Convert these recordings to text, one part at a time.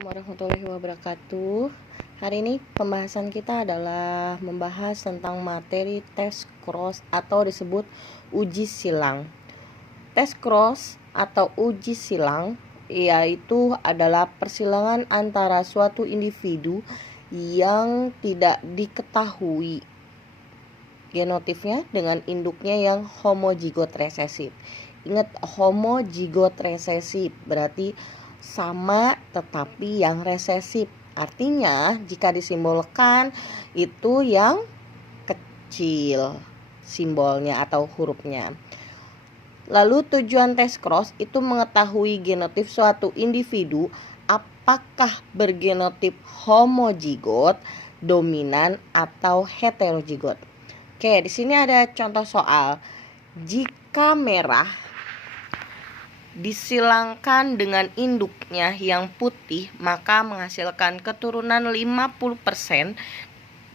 Warahmatullahi wabarakatuh. Hari ini pembahasan kita adalah membahas tentang materi tes cross atau disebut uji silang. Tes cross atau uji silang yaitu adalah persilangan antara suatu individu yang tidak diketahui genotipnya dengan induknya yang homozigot resesif. Ingat, homozigot resesif berarti sama tetapi yang resesif. Artinya jika disimbolkan itu yang kecil simbolnya atau hurufnya. Lalu tujuan tes cross itu mengetahui genotip suatu individu apakah bergenotip homozigot, dominan atau heterozigot. Oke, di sini ada contoh soal. Jika merah disilangkan dengan induknya yang putih, maka menghasilkan keturunan 50%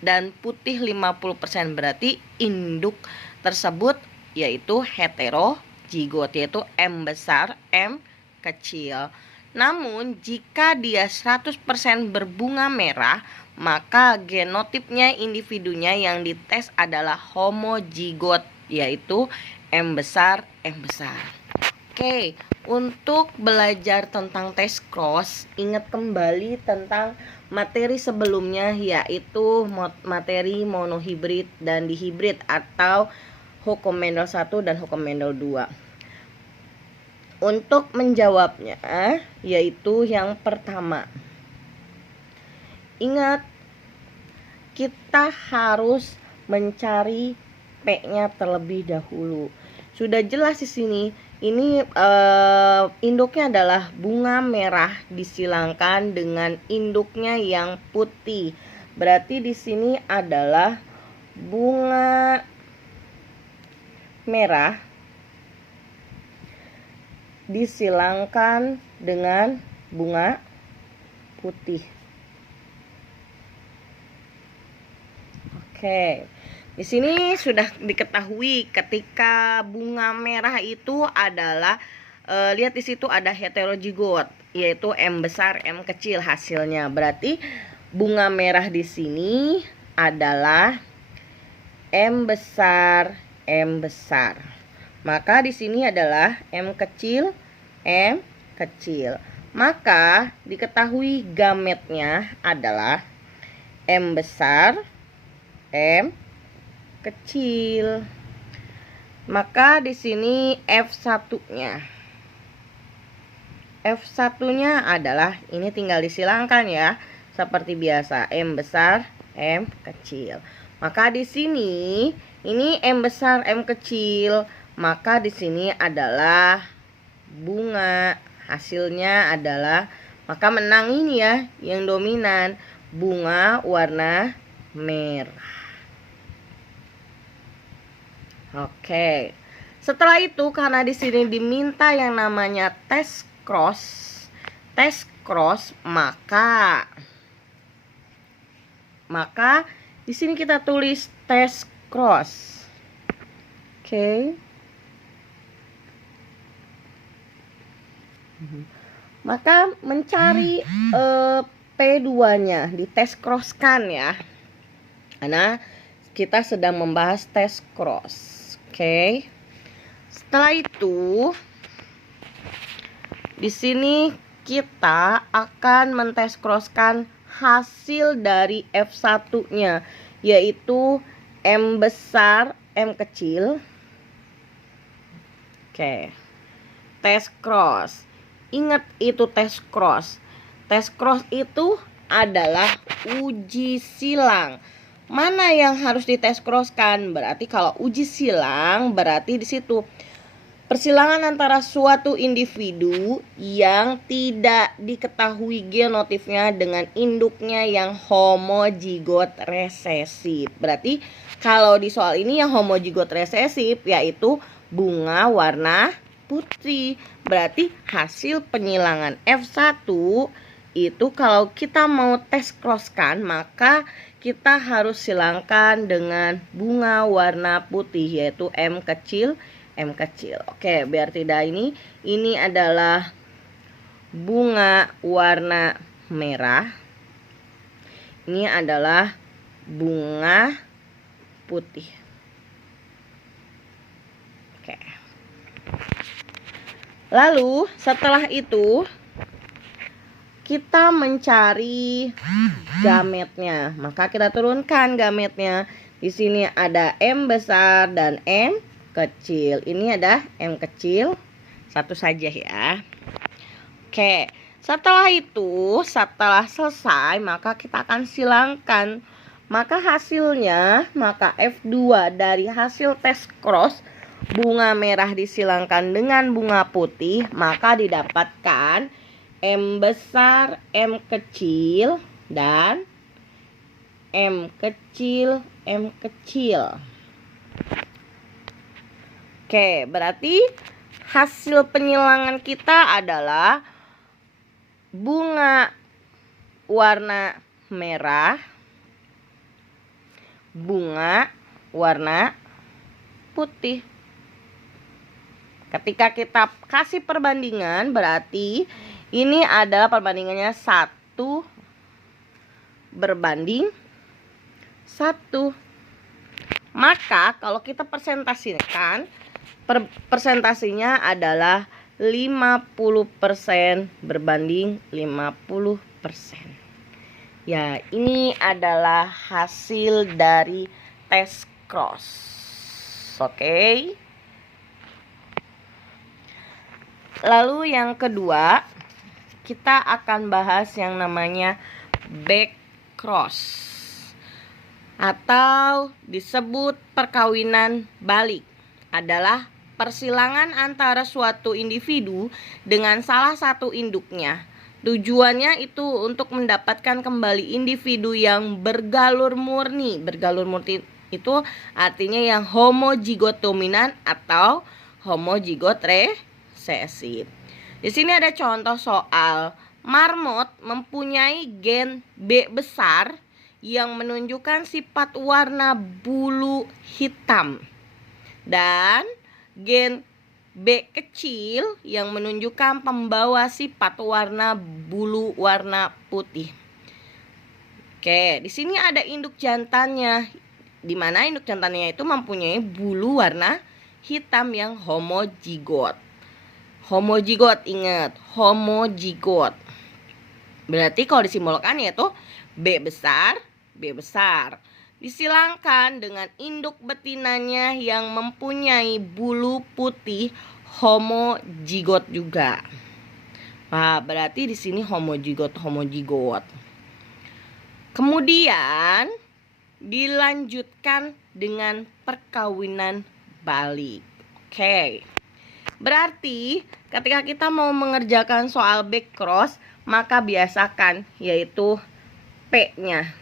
dan putih 50%. Berarti induk tersebut yaitu heterozigot, yaitu M besar, M kecil. Namun jika dia 100% berbunga merah, maka genotipnya individunya yang dites adalah homozigot, yaitu M besar, M besar. Oke, untuk belajar tentang tes cross, ingat kembali tentang materi sebelumnya, yaitu materi monohibrid dan dihibrid atau hukum Mendel 1 dan hukum Mendel 2. Untuk menjawabnya, yaitu yang pertama, ingat kita harus mencari P-nya terlebih dahulu. Sudah jelas di sini. Ini induknya adalah bunga merah disilangkan dengan induknya yang putih. Berarti di sini adalah bunga merah disilangkan dengan bunga putih. Oke. Di sini sudah diketahui ketika bunga merah itu adalah lihat di situ ada heterozigot, yaitu M besar M kecil hasilnya. Berarti bunga merah di sini adalah M besar M besar. Maka di sini adalah M kecil M kecil. Maka diketahui gametnya adalah M besar M kecil. Maka di sini F1-nya. F1-nya adalah ini tinggal disilangkan ya, seperti biasa M besar M kecil. Maka di sini ini M besar M kecil, maka di sini adalah bunga. Hasilnya adalah, maka menang ini ya yang dominan, bunga warna merah. Oke. Setelah itu karena di sini diminta yang namanya tes cross, maka di sini kita tulis tes cross. Oke. Maka mencari P2-nya, di tes cross-kan ya. Karena kita sedang membahas tes cross. Oke. Setelah itu di sini kita akan mentes crosskan hasil dari F1-nya, yaitu M besar M kecil. Oke. Tes cross. Ingat itu tes cross. Tes cross itu adalah uji silang. Mana yang harus dites crosskan? Berarti kalau uji silang berarti di situ persilangan antara suatu individu yang tidak diketahui genotipnya dengan induknya yang homozigot resesif. Berarti kalau di soal ini yang homozigot resesif yaitu bunga warna putih. Berarti hasil penyilangan F1 itu kalau kita mau tes crosskan, maka kita harus silangkan dengan bunga warna putih, yaitu M kecil M kecil. Oke, biar tidak ini adalah bunga warna merah. Ini adalah bunga putih. Oke. Lalu setelah itu kita mencari gametnya. Maka kita turunkan gametnya. Di sini ada M besar dan M kecil. Ini ada M kecil. Satu saja ya. Oke. Setelah itu, setelah selesai, maka kita akan silangkan. Maka hasilnya, maka F2 dari hasil tes cross bunga merah disilangkan dengan bunga putih, maka didapatkan M besar, M kecil, dan M kecil, M kecil. Oke, berarti hasil penyilangan kita adalah bunga warna merah, bunga warna putih. Ketika kita kasih perbandingan, berarti ini adalah perbandingannya 1 berbanding 1. Maka kalau kita persentasikan, persentasinya adalah 50% berbanding 50%. Ya, ini adalah hasil dari tes cross. Oke. Lalu yang kedua, kita akan bahas yang namanya back cross atau disebut perkawinan balik. Adalah persilangan antara suatu individu dengan salah satu induknya. Tujuannya itu untuk mendapatkan kembali individu yang bergalur murni. Bergalur murni itu artinya yang homozigot dominan atau homozigot resesif. Di sini ada contoh soal. Marmot mempunyai gen B besar yang menunjukkan sifat warna bulu hitam. Dan gen B kecil yang menunjukkan pembawa sifat warna bulu warna putih. Oke, di sini ada induk jantannya, di mana induk jantannya itu mempunyai bulu warna hitam yang homozigot. Homozigot, ingat, homozigot. Berarti kalau disimbolkan yaitu B besar, B besar. Disilangkan dengan induk betinanya yang mempunyai bulu putih homozigot juga. Nah, berarti di sini homozigot. Kemudian dilanjutkan dengan perkawinan balik. Oke. Berarti ketika kita mau mengerjakan soal back cross, maka biasakan yaitu P-nya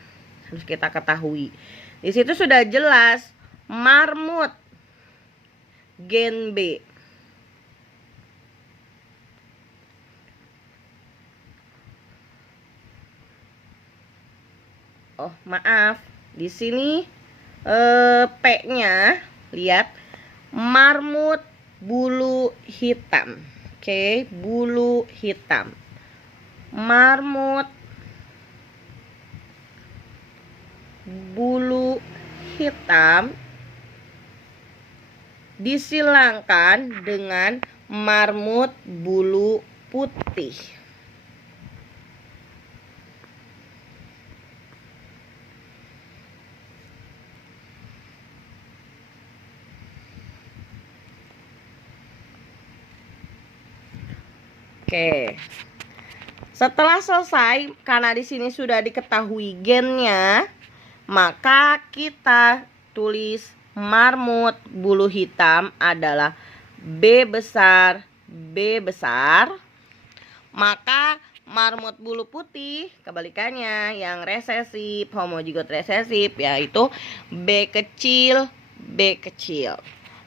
harus kita ketahui. Di situ sudah jelas marmut gen B. Oh, maaf. Di sini P-nya lihat marmut bulu hitam. Oke, bulu hitam. Marmut bulu hitam disilangkan dengan marmut bulu putih. Oke. Setelah selesai, karena di sini sudah diketahui gennya, maka kita tulis marmut bulu hitam adalah B besar, B besar. Maka marmut bulu putih kebalikannya yang resesif, homozigot resesif, yaitu B kecil, B kecil.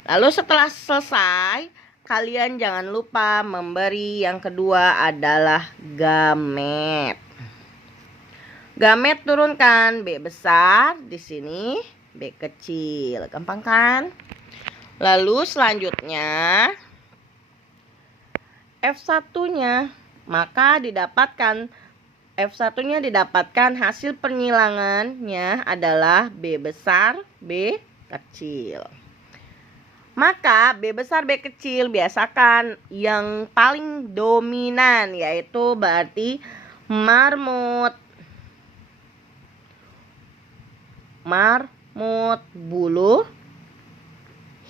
Lalu setelah selesai, kalian jangan lupa memberi yang kedua adalah gamet. Gamet turunkan B besar, di sini B kecil. Gampang kan? Lalu selanjutnya F1-nya, maka didapatkan F1-nya didapatkan hasil penyilangannya adalah B besar, B kecil. Maka B besar, B kecil biasakan yang paling dominan, yaitu berarti marmut. Marmut bulu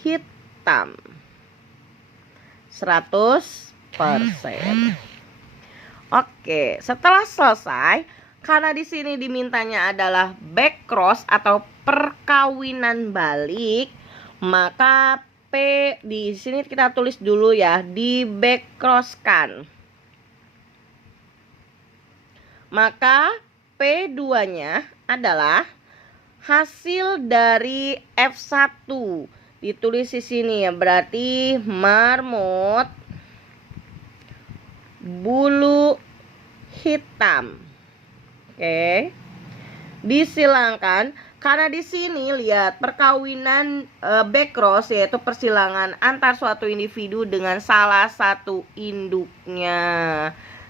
hitam 100%. Oke, setelah selesai, karena di sini dimintanya adalah back cross atau perkawinan balik, maka P di sini kita tulis dulu ya, di back cross-kan. Maka P2-nya adalah hasil dari F1. Ditulis di sini ya, berarti marmut bulu hitam. Oke. Disilangkan karena di sini lihat perkawinan back cross, yaitu persilangan antar suatu individu dengan salah satu induknya.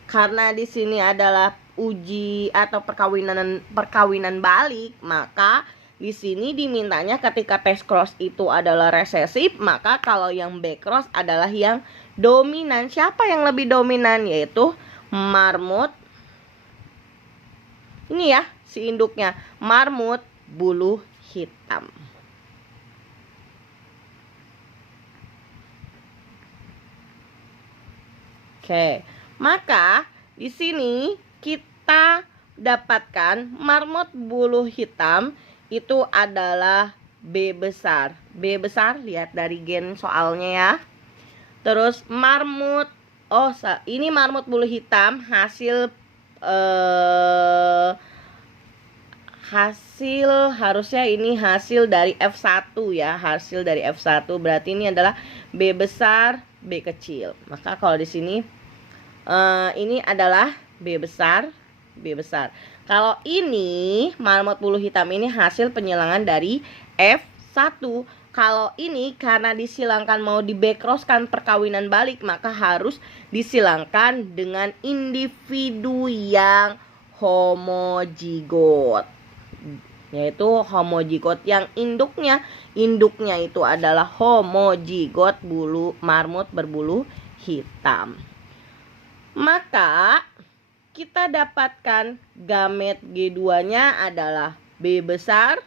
Karena di sini adalah uji atau perkawinan balik, maka di sini dimintanya ketika test cross itu adalah resesif, maka kalau yang back cross adalah yang dominan. Siapa yang lebih dominan? Yaitu marmut. Ini ya si induknya, marmut bulu hitam. Oke, maka di sini kita dapatkan marmut bulu hitam itu adalah B besar. B besar, lihat dari gen soalnya ya. Terus marmut, ini marmut bulu hitam hasil harusnya ini hasil dari F1 ya, hasil dari F1, berarti ini adalah B besar, B kecil. Maka kalau di sini ini adalah B besar, B besar. Kalau ini marmut bulu hitam ini hasil penyilangan dari F1. Kalau ini karena disilangkan mau di back cross-kan perkawinan balik, maka harus disilangkan dengan individu yang homozigot, yaitu homozigot yang induknya itu adalah homozigot bulu marmut berbulu hitam. Maka kita dapatkan gamet G2-nya adalah B besar,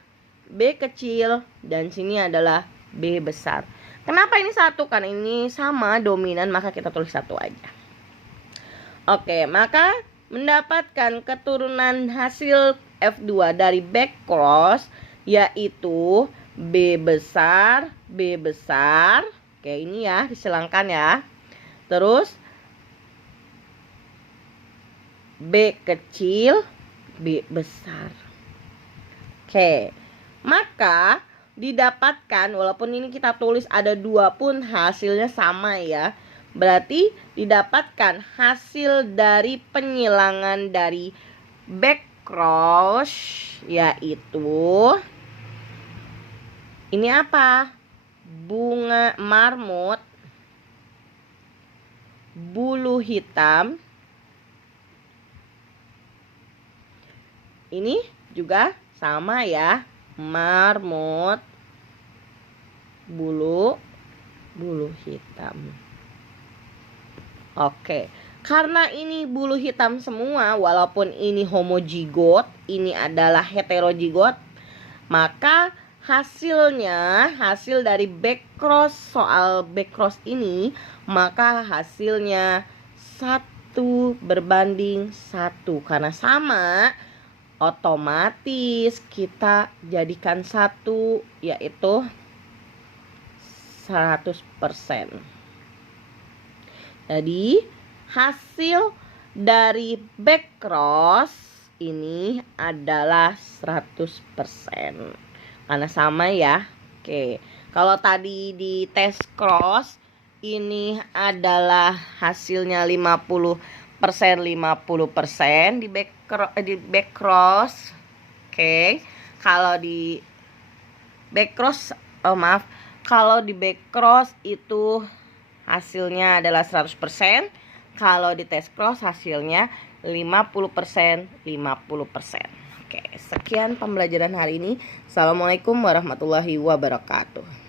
B kecil, dan sini adalah B besar. Kenapa ini satu? Karena ini sama dominan, maka kita tulis satu aja. Oke, maka mendapatkan keturunan hasil F2 dari back cross yaitu B besar, B besar. Oke, ini ya disilangkan ya. Terus B kecil, B besar. Oke, maka didapatkan, walaupun ini kita tulis ada 2 pun hasilnya sama ya. Berarti didapatkan hasil dari penyilangan dari back cross yaitu ini apa? Bunga marmut bulu hitam. Ini juga sama ya, marmut bulu hitam. Oke, karena ini bulu hitam semua, walaupun ini homozigot, ini adalah heterozigot, maka hasilnya, hasil dari back cross, soal back cross ini, maka hasilnya 1 berbanding 1. Karena sama, otomatis kita jadikan 1, yaitu 100%. Jadi hasil dari back cross ini adalah 100%. Karena sama ya. Oke, kalau tadi di test cross ini adalah hasilnya 50% di back cross. Oke, kalau di back cross, kalau di back cross itu hasilnya adalah 100%. Kalau di tes cross hasilnya 50%, 50%. Oke, sekian pembelajaran hari ini. Assalamualaikum warahmatullahi wabarakatuh.